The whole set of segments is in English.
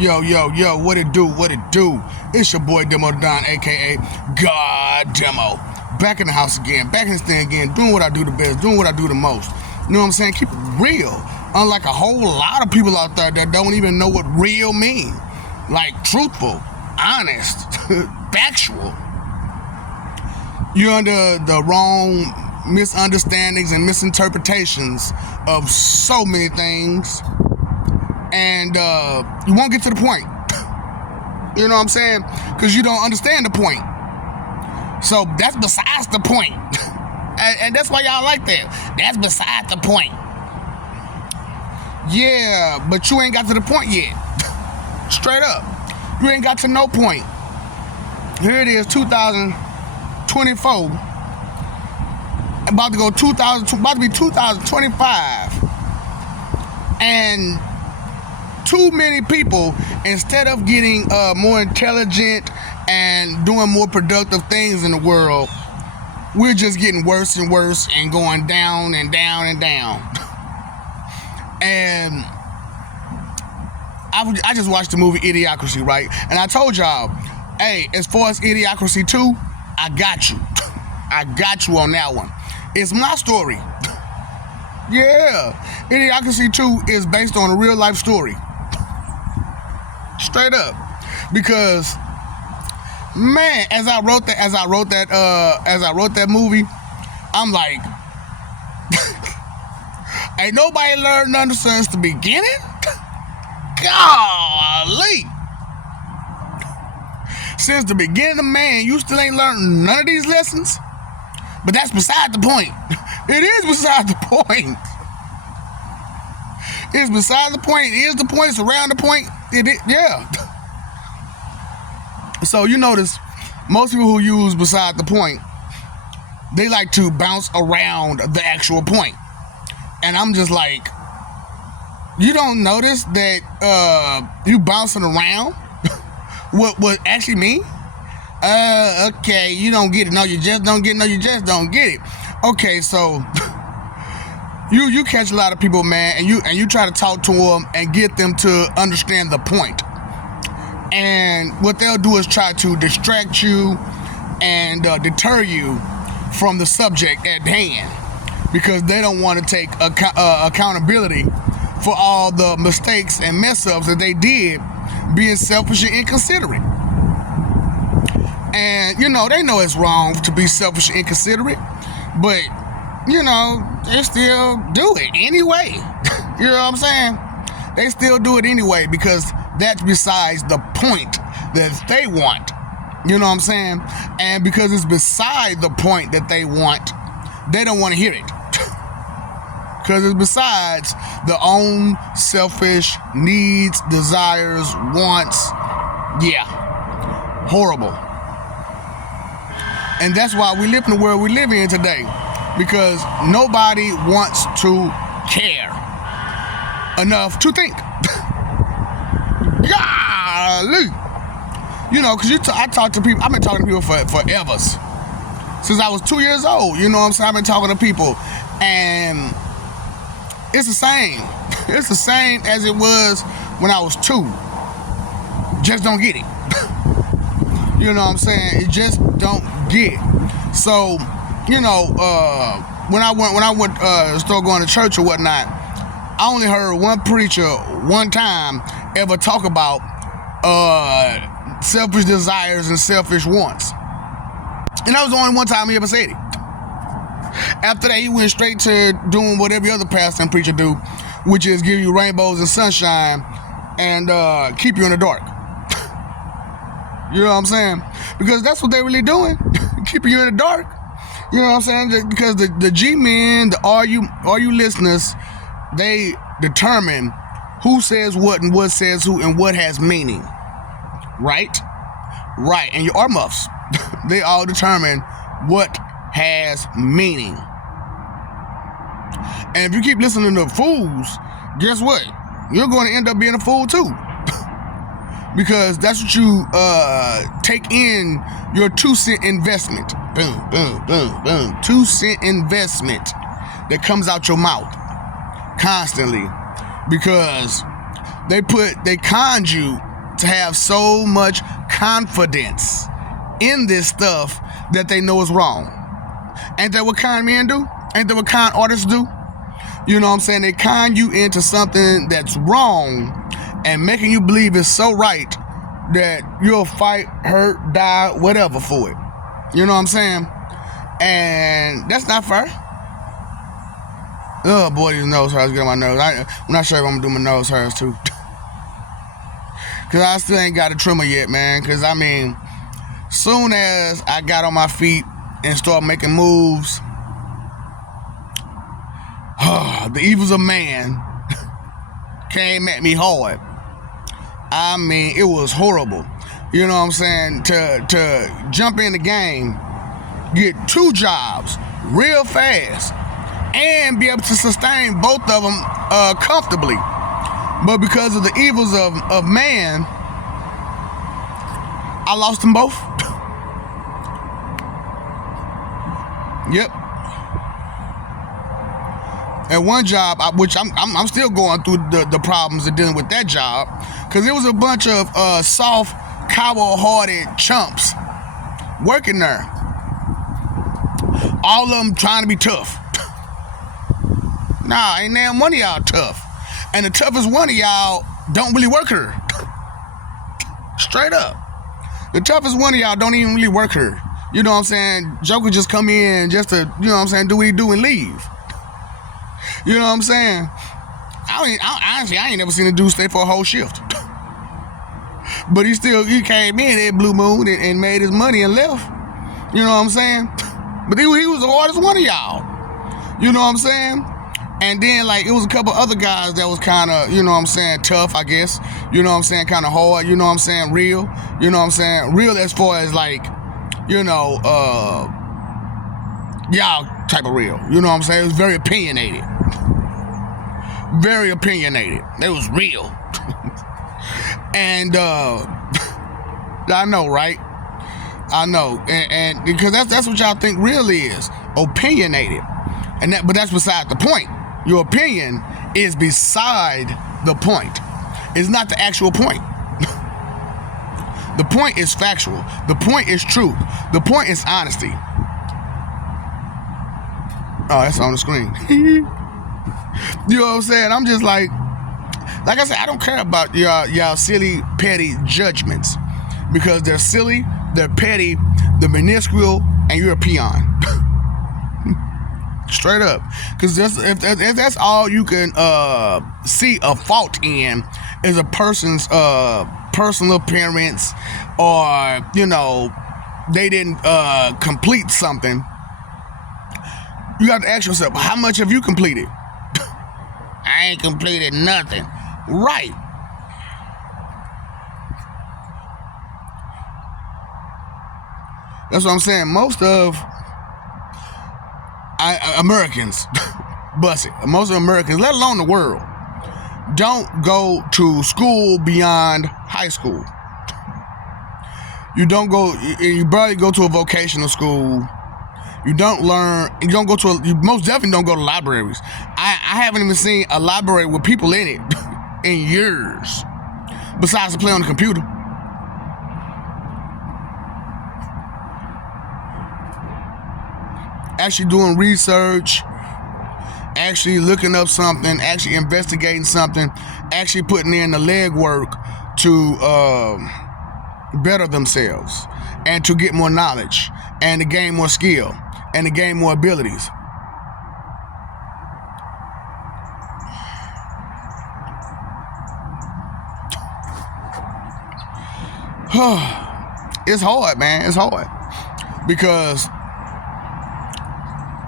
Yo, what it do? It's your boy Demo Don, aka God Demo. Back in the house again, back in this thing again, doing what I do the best, doing what I do the most. You know what I'm saying? Keep it real. Unlike a whole lot of people out there that don't even know what real mean. Like truthful, honest, factual. You're under the wrong misunderstandings and misinterpretations of so many things. And you won't get to the point. You know what I'm saying? Because you don't understand the point. So that's besides the point. and that's why y'all like that. That's beside the point. Yeah, but you ain't got to the point yet. Straight up. You ain't got to no point. Here it is, 2024. About to be 2025. And too many people, instead of getting more intelligent and doing more productive things in the world, we're just getting worse and worse and going down and down and down. And I just watched the movie Idiocracy, right? And I told y'all, hey, as far as Idiocracy 2, I got you. I got you on that one. It's my story. Yeah. Idiocracy 2 is based on a real life story. Straight up. Because man, as I wrote that movie, I'm like, ain't nobody learned nothing since the beginning? Golly. Since the beginning of man, you still ain't learned none of these lessons? But that's beside the point. It is beside the point. It's beside the point. It is the point. It's around the point. Yeah. So you notice most people who use beside the point, they like to bounce around the actual point. And I'm just like, you don't notice that you bouncing around what actually mean? Okay, you don't get it. No, you just don't get it. No, you just don't get it. Okay, so you catch a lot of people, man, and you try to talk to them and get them to understand the point. And what they'll do is try to distract you and deter you from the subject at hand, because they don't want to take accountability for all the mistakes and mess-ups that they did being selfish and inconsiderate. And, they know it's wrong to be selfish and inconsiderate, but, they still do it anyway. You know what I'm saying? They still do it anyway because that's besides the point that they want. You know what I'm saying? And because it's beside the point that they want, they don't want to hear it. Because it's besides their own selfish needs, desires, wants. Yeah. Horrible. And that's why we live in the world we live in today. Because nobody wants to care enough to think. Golly. Because I talk to people. I've been talking to people forever. Since I was 2 years old. You know what I'm saying? I've been talking to people. And it's the same. It's the same as it was when I was 2. Just don't get it. You know what I'm saying? You just don't get it. So, when I went start going to church or whatnot, I only heard one preacher one time ever talk about selfish desires and selfish wants. And that was the only one time he ever said it. After that, he went straight to doing what every other pastor and preacher do, which is give you rainbows and sunshine and keep you in the dark. You know what I'm saying? Because that's what they're really doing. Keeping you in the dark. You know what I'm saying? Because the G-men, the Are You listeners, they determine who says what and what says who and what has meaning. Right? Right. And your R-muffs, they all determine what has meaning. And if you keep listening to fools, guess what? You're going to end up being a fool too. Because that's what you take in your 2-cent investment. Boom, boom, boom, boom. 2-cent investment that comes out your mouth constantly. Because they conjure you to have so much confidence in this stuff that they know is wrong. Ain't that what kind men do? Ain't that what kind artists do? You know what I'm saying? They con you into something that's wrong and making you believe it's so right that you'll fight, hurt, die, whatever for it. You know what I'm saying? And that's not fair. Oh boy, these nose hairs get on my nose. I'm not sure if I'm gonna do my nose hairs too. Cause I still ain't got a trimmer yet, man. Cause I mean, soon as I got on my feet and started making moves, the evils of man came at me hard. I mean, it was horrible. You know what I'm saying? To jump in the game, get 2 jobs real fast, and be able to sustain both of them comfortably. But because of the evils of man, I lost them both. Yep. And one job, which I'm still going through the problems of dealing with that job, because it was a bunch of soft, coward-hearted chumps working there. All of them trying to be tough. Nah, ain't damn one of y'all tough. And the toughest one of y'all don't really work her. Straight up. The toughest one of y'all don't even really work her. You know what I'm saying? Joker just come in just to, you know what I'm saying, do what he do and leave. You know what I'm saying? Honestly, I ain't never seen a dude stay for a whole shift. But he came in at Blue Moon and made his money and left. You know what I'm saying? But he was the hardest one of y'all. You know what I'm saying? And then, like, it was a couple other guys that was kind of, you know what I'm saying, tough, I guess. You know what I'm saying? Kind of hard. You know what I'm saying? Real. You know what I'm saying? Real as far as, like, you know, y'all type of real. You know what I'm saying? It was very opinionated. Very opinionated. It was real. And, I know, right? I know. And because that's what y'all think real is. Opinionated. But that's beside the point. Your opinion is beside the point. It's not the actual point. The point is factual. The point is truth. The point is honesty. Oh, that's on the screen. You know what I'm saying? I'm just like I said, I don't care about y'all silly, petty judgments, because they're silly, they're petty, they're minuscule, and you're a peon. Straight up. Because if that's all you can see a fault in is a person's personal appearance, or, you know, they didn't complete something, you got to ask yourself, how much have you completed? I ain't completed nothing. Right. That's what I'm saying. Most of Americans, bust it. Most of Americans, let alone the world, don't go to school beyond high school. You barely go to a vocational school. You don't learn. You most definitely don't go to libraries. I haven't even seen a library with people in it in years, besides to play on the computer. Actually doing research, actually looking up something, actually investigating something, actually putting in the legwork to better themselves and to get more knowledge and to gain more skill and to gain more abilities. It's hard, man. It's hard because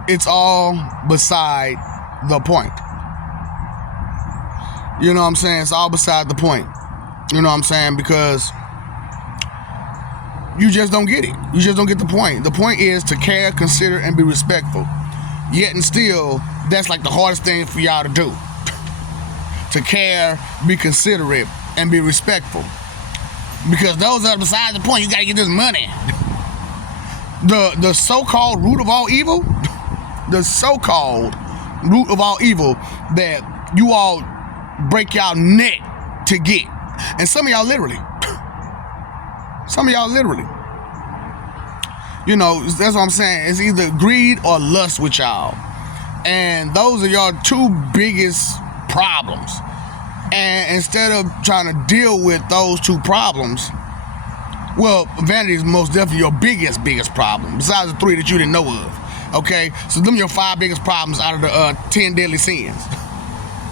it's all beside the point. You know what I'm saying? It's all beside the point. You know what I'm saying? Because you just don't get it. You just don't get the point. The point is to care, consider, and be respectful. Yet and still, that's like the hardest thing for y'all to do. To care, be considerate, and be respectful. Because those are beside the point. You gotta get this money. The so-called root of all evil, the so-called root of all evil that you all break y'all neck to get. And some of y'all literally. Some of y'all literally. You know, that's what I'm saying. It's either greed or lust with y'all. And those are your two biggest problems. And instead of trying to deal with those two problems, well, vanity is most definitely your biggest problem, besides the three that you didn't know of. Okay? So them are your 5 biggest problems out of the 10 deadly sins.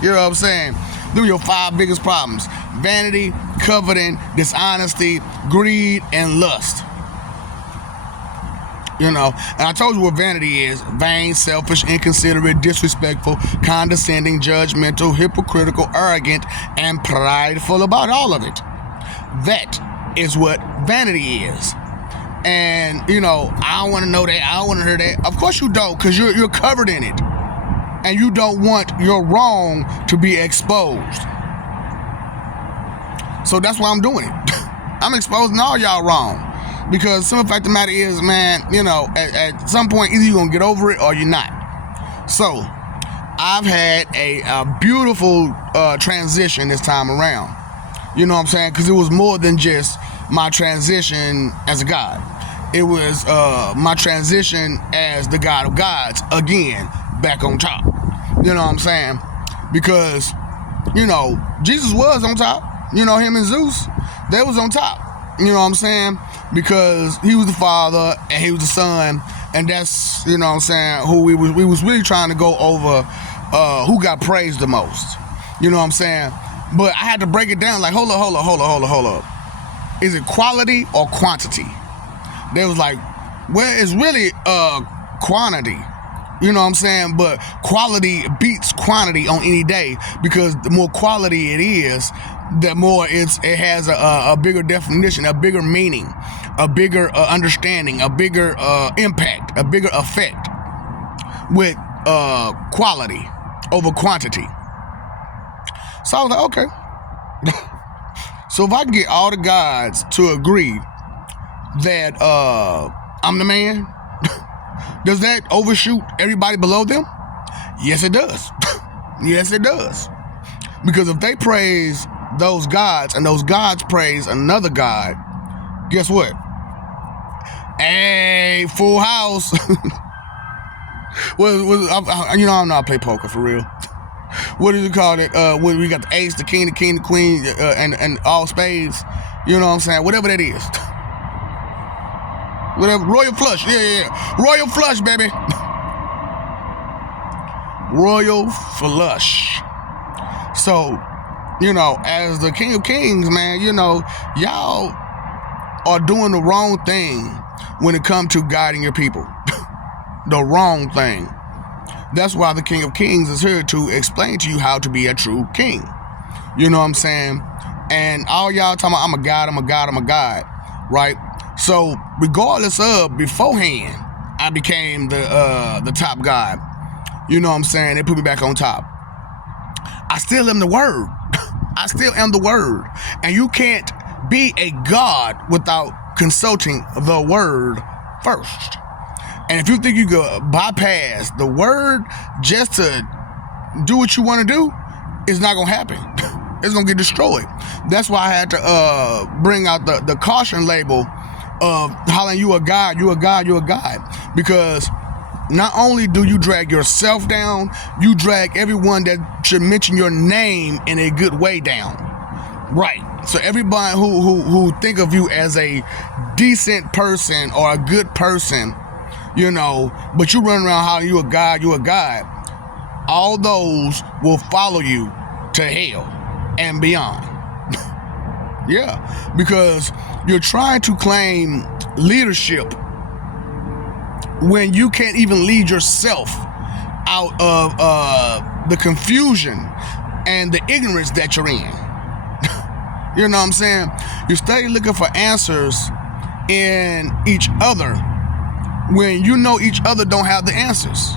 You know what I'm saying? Them are your 5 biggest problems. Vanity, coveting, dishonesty, greed, and lust. You know, and I told you what vanity is. Vain, selfish, inconsiderate, disrespectful, condescending, judgmental, hypocritical, arrogant, and prideful about all of it. That is what vanity is. And, you know, I don't want to know that. I don't want to hear that. Of course you don't, because you're covered in it. And you don't want your wrong to be exposed. So that's why I'm doing it. I'm exposing all y'all wrong. Because some fact of the matter is, man, you know, at some point, either you're going to get over it or you're not. So, I've had a beautiful transition this time around. You know what I'm saying? Because it was more than just my transition as a God. It was my transition as the God of gods, again, back on top. You know what I'm saying? Because, you know, Jesus was on top. You know, him and Zeus, they was on top. You know what I'm saying? Because he was the Father and he was the Son, and that's, you know what I'm saying, who we was really trying to go over who got praised the most. You know what I'm saying? But I had to break it down like, hold up. Is it quality or quantity? They was like, well, it's really quantity. You know what I'm saying? But quality beats quantity on any day, because the more quality it is, the more it has a bigger definition, a bigger meaning, a bigger understanding, a bigger impact, a bigger effect with quality over quantity. So I was like, okay. So if I can get all the gods to agree that I'm the man, does that overshoot everybody below them? Yes, it does. Yes, it does. Because if they praise those gods and those gods praise another god, guess what? Hey, full house. well, you know, I don't know how to play poker for real. What do you call it? When we got the ace, the king, the queen, and all spades. You know what I'm saying? Whatever that is. Whatever. Royal flush. Yeah. Royal flush, baby. Royal flush. So, you know, as the King of Kings, man, you know, y'all are doing the wrong thing when it comes to guiding your people. The wrong thing. That's why the King of Kings is here to explain to you how to be a true king. You know what I'm saying? And all y'all talking about, I'm a God, right? So regardless of beforehand, I became the top god. You know what I'm saying? They put me back on top. I still am the word. I still am the word. And you can't be a god without consulting the word first. And if you think you could bypass the word just to do what you want to do, it's not going to happen. It's going to get destroyed. That's why I had to bring out the caution label of hollering, you a God, you a God, you a God. Because not only do you drag yourself down, you drag everyone that should mention your name in a good way down. Right. So everybody who think of you as a decent person or a good person, you know, but you run around hollering, you a God, all those will follow you to hell and beyond. Yeah, because you're trying to claim leadership when you can't even lead yourself out of the confusion and the ignorance that you're in. You know what I'm saying? You stay looking for answers in each other when you know each other don't have the answers.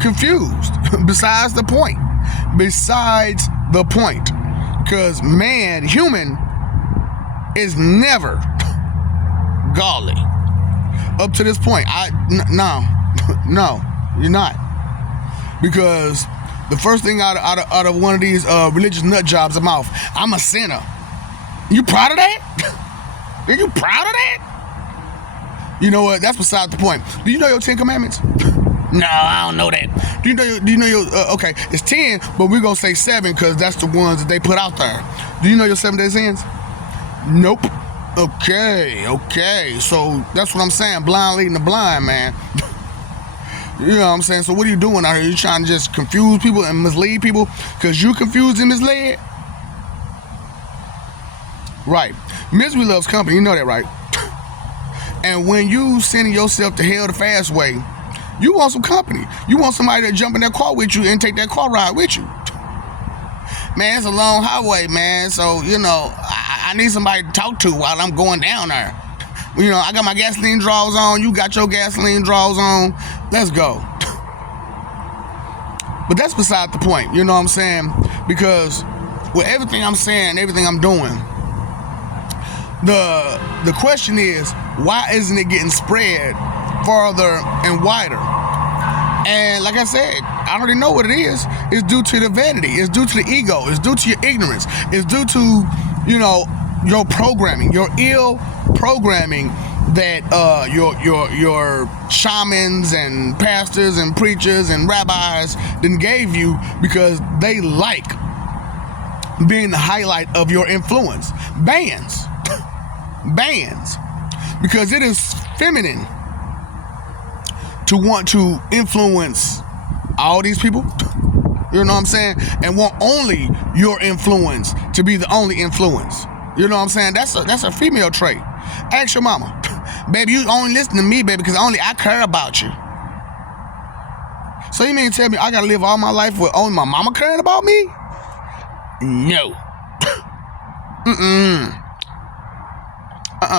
Confused. Besides the point. Because man, human, is never godly. Up to this point, no, you're not. Because the first thing out of one of these religious nut jobs of mouth, I'm a sinner. You proud of that? Are you proud of that? You know what? That's beside the point. Do you know your 10 commandments? No, I don't know that. Do you know your okay, it's 10, but we're gonna say 7 because that's the ones that they put out there. Do you know your 7-day sins? Nope. Okay. So that's what I'm saying. Blind leading the blind, man. You know what I'm saying? So what are you doing out here? You trying to just confuse people and mislead people because you confused and misled? Right. Misery loves company. You know that, right? And when you sending yourself to hell the fast way, you want some company. You want somebody to jump in that car with you and take that car ride with you. Man, it's a long highway, man. So, you know, I need somebody to talk to while I'm going down there. You know, I got my gasoline draws on. You got your gasoline draws on. Let's go. But that's beside the point. You know what I'm saying? Because with everything I'm saying, everything I'm doing, the question is, why isn't it getting spread farther and wider? And like I said, I already know what it is. It's due to the vanity. It's due to the ego. It's due to your ignorance. It's due to, you know, your programming, your ill programming that your shamans and pastors and preachers and rabbis then gave you because they like being the highlight of your influence. Bands. Because it is feminine to want to influence all these people, you know what I'm saying, and want only your influence to be the only influence. You know what I'm saying? That's a female trait. Ask your mama. Baby, you only listen to me, baby, because only I care about you. So you mean to tell me I gotta live all my life with only my mama caring about me? No.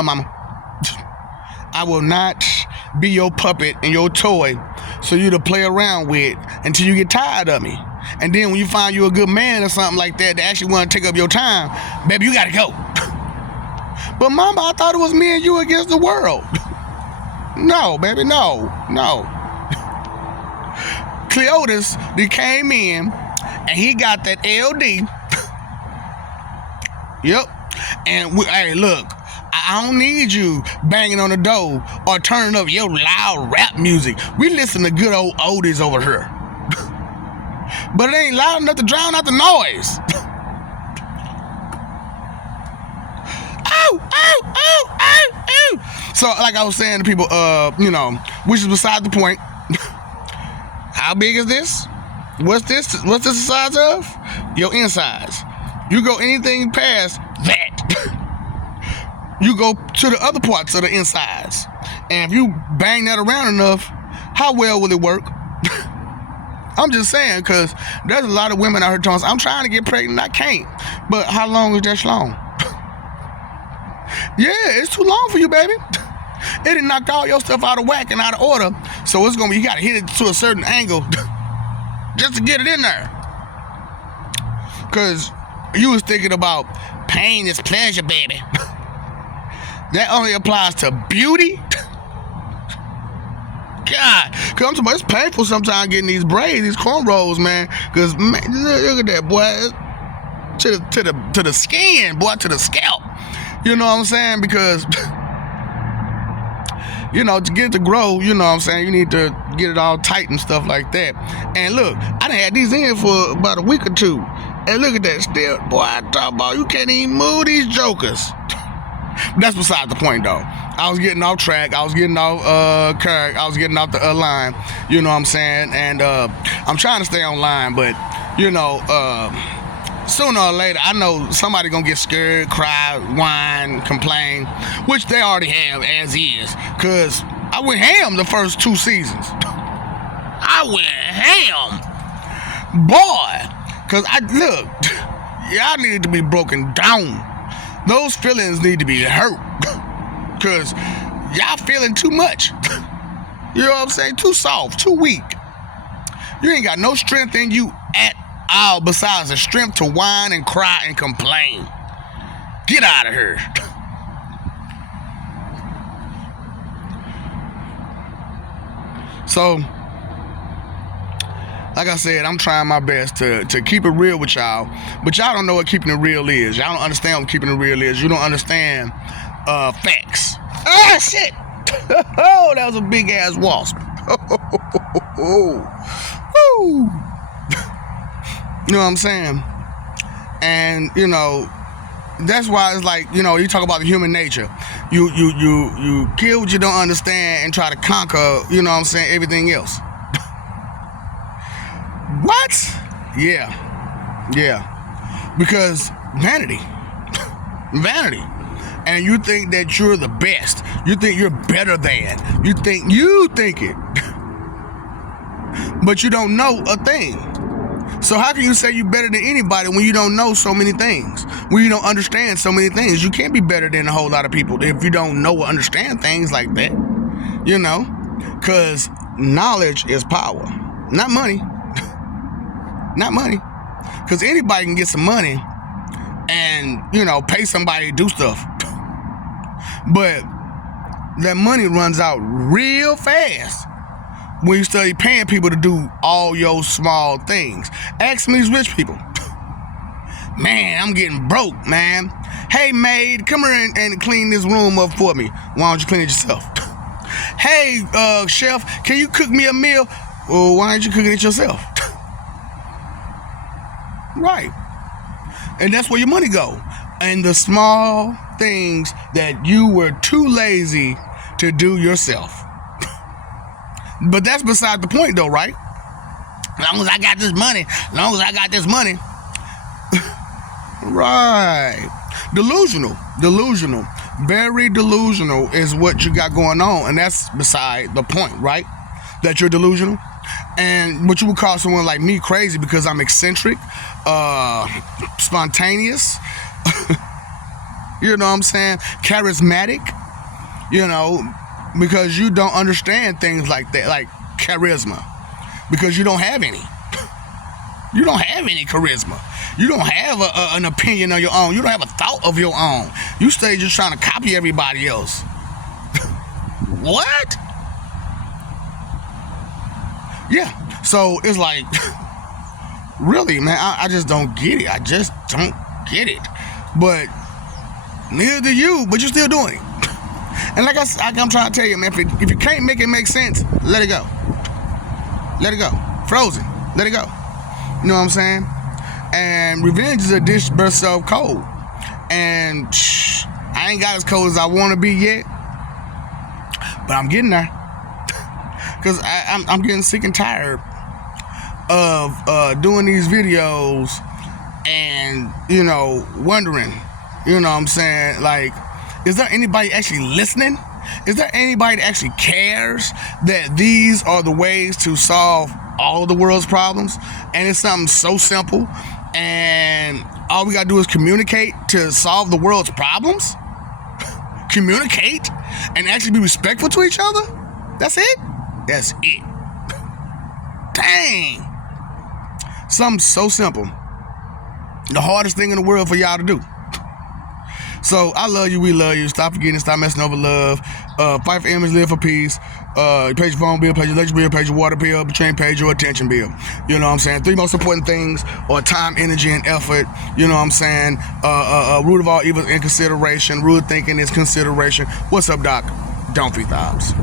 Mama. I will not be your puppet and your toy so you to play around with until you get tired of me. And then when you find you a good man or something like that actually want to take up your time, baby, you gotta go. But mama, I thought it was me and you against the world. No, baby, no. Cleotis, he came in and he got that LD. Yep. And hey, look, I don't need you banging on the door or turning up your loud rap music. We listen to good old oldies over here. But it ain't loud enough to drown out the noise. Ow. So like I was saying to people, you know, which is beside the point. How big is this? What's this the size of? Your insides. You go anything past that, you go to the other parts of the insides. And if you bang that around enough, how well will it work? I'm just saying, because there's a lot of women out here telling us, I'm trying to get pregnant, I can't. But how long is that long? Yeah, it's too long for you, baby. It done knocked all your stuff out of whack and out of order. So it's gonna be, you gotta hit it to a certain angle just to get it in there. Cause you was thinking about pain is pleasure, baby. That only applies to beauty. God, cause I'm talking about, it's painful sometimes getting these braids, these cornrows, man. Cause man, look at that, boy. To the skin, boy, to the scalp. You know what I'm saying? Because you know, to get it to grow, you know what I'm saying, you need to get it all tight and stuff like that. And look, I done had these in for about a week or two. And look at that still, boy, I talk about, you can't even move these jokers. That's beside the point, though. I was getting off track. I was getting off character. I was getting off the line. You know what I'm saying? And I'm trying to stay on line, but, you know, sooner or later, I know somebody gonna get scared, cry, whine, complain, which they already have as is. Cause I went ham the first 2 seasons. I went ham, boy. Cause look, y'all need to be broken down. Those feelings need to be hurt. Cause y'all feeling too much. You know what I'm saying? Too soft, too weak. You ain't got no strength in you at all besides the strength to whine and cry and complain. Get out of here. So, like I said, I'm trying my best to keep it real with y'all. But y'all don't know what keeping it real is. Y'all don't understand what keeping it real is. You don't understand facts. Ah, shit. Oh, that was a big ass wasp. Woo. You know what I'm saying? And that's why it's like, you talk about the human nature. You kill what you don't understand and try to conquer, everything else. What? Yeah. Because vanity. And you think that you're the best. You think you're better than. You think it. But you don't know a thing. So how can you say you're better than anybody when you don't know so many things? When you don't understand so many things? You can't be better than a whole lot of people if you don't know or understand things like that. Because knowledge is power. Not money. Not money. Because anybody can get some money and, pay somebody to do stuff. But that money runs out real fast when you start paying people to do all your small things. Ask me these rich people. Man, I'm getting broke, man. Hey, maid, come here and clean this room up for me. Why don't you clean it yourself? Hey, chef, can you cook me a meal? Well, why aren't you cooking it yourself? Right. And that's where your money go. And the small things that you were too lazy to do yourself. But that's beside the point, though, right? As long as I got this money. Right. Delusional. Very delusional is what you got going on. And that's beside the point, right? That you're delusional. And what you would call someone like me crazy because I'm eccentric, spontaneous, you know what I'm saying? Charismatic, because you don't understand things like that, like charisma, because you don't have any. You don't have any charisma. You don't have an opinion of your own. You don't have a thought of your own. You stay just trying to copy everybody else. What? Yeah. So it's like, really, man, I just don't get it. I just don't get it. But neither do you, but you're still doing it. And like I'm trying to tell you, man, if you can't make it make sense, let it go. Let it go. Frozen. Let it go. You know what I'm saying? And revenge is a dish best served cold. And I ain't got as cold as I want to be yet, but I'm getting there. Because I'm getting sick and tired of doing these videos and, wondering, what I'm saying? Like, is there anybody actually listening? Is there anybody that actually cares that these are the ways to solve all of the world's problems? And it's something so simple, and all we gotta do is communicate to solve the world's problems? Communicate and actually be respectful to each other? That's it? That's it. Dang. Something so simple. The hardest thing in the world for y'all to do. So I love you, we love you. Stop forgetting, stop messing over love. Fight for image, live for peace. Pay your phone bill, pay your electric bill, pay your water bill, but you ain't paid your attention bill. You know what I'm saying? 3 most important things are time, energy, and effort. You know what I'm saying? Root of all evil is inconsideration. Root of thinking is consideration. What's up, Doc? Don't be thobs.